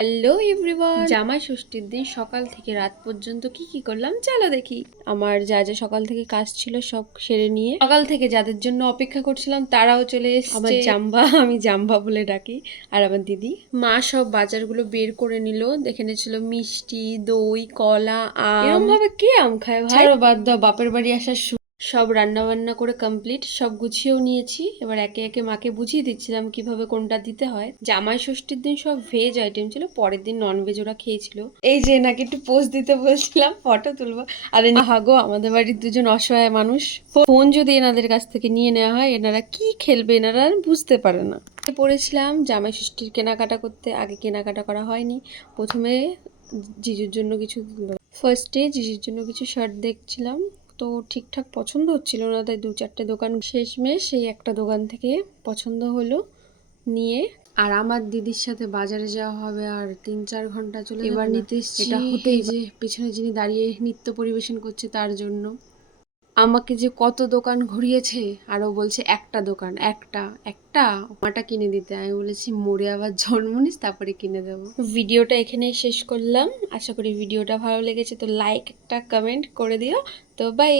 Hello everyone, জামাই ষষ্ঠীর দিন সকাল থেকে রাত পর্যন্ত কি কি করলাম চলো দেখি। আমার যা যা সকাল থেকে কাজ ছিল সব সেরে নিয়ে সকাল থেকে যাদের জন্য অপেক্ষা করছিলাম তারাও চলে এসেছে। আমার জাম্বা, আমি জাম্বা বলে ডাকি, আর আমার দিদি। মা সব বাজারগুলো বের করে নিল, দেখে নিয়েছিল মিষ্টি, দই, কলা, আম। এরকম ভাবে কে আম খায় ভাই? ছাড়ো, বাদ দাও, বাপের বাড়ি আসার সব রান্না বান্না করে কমপ্লিট, সব গুছিয়েও নিয়েছি। এবার একে একে মাকে বুঝিয়ে দিচ্ছিলাম কিভাবে কোনটা দিতে হয়। জামাই ষষ্ঠীর দিন সব ভেজ আইটেম ছিল, পরের দিন নন ভেজ ওরা খেয়েছিল। এই যে নাকি একটু পোস্ট দিতে বলছিলাম, ফটো তুলবো। আরে হাগো, আমাদের বাড়ির দুজন অসহায় মানুষ, ফোন যদি এনাদের কাছ থেকে নিয়ে নেওয়া হয় এনারা কি খেলবে, এনারা বুঝতে পারে না। পড়েছিলাম জামাই ষষ্ঠীর কেনাকাটা করতে। আগে কেনাকাটা করা হয়নি। প্রথমে জিজুর জন্য কিছু ফার্স্টে জিজুর জন্য কিছু শার্ট দেখছিলাম, তো ঠিকঠাক পছন্দ হচ্ছিল না, তাই 2-4টে দোকান শেষমেশ সেই একটা দোকান থেকে পছন্দ হলো, নিয়ে আর আমার দিদির সাথে বাজারে যাওয়া হবে আর 3-4 ঘন্টা চলে যাবে। এবার নিতে এসেছি, এটা হতেই যে পিছনে যিনি দাঁড়িয়ে নৃত্য পরিবেশন করছে তার জন্য। আমাকে যে কত দোকান ঘুরিয়েছে, আরও বলছে একটা দোকান, একটা একটা আমারটা কিনে দিতে। আমি বলেছি মোড়ে আবার জন্ম নিস তারপরে কিনে দেবো। ভিডিওটা এখানেই শেষ করলাম। আশা করি ভিডিওটা ভালো লেগেছে, তো লাইক একটা কমেন্ট করে দিও। তো বাই।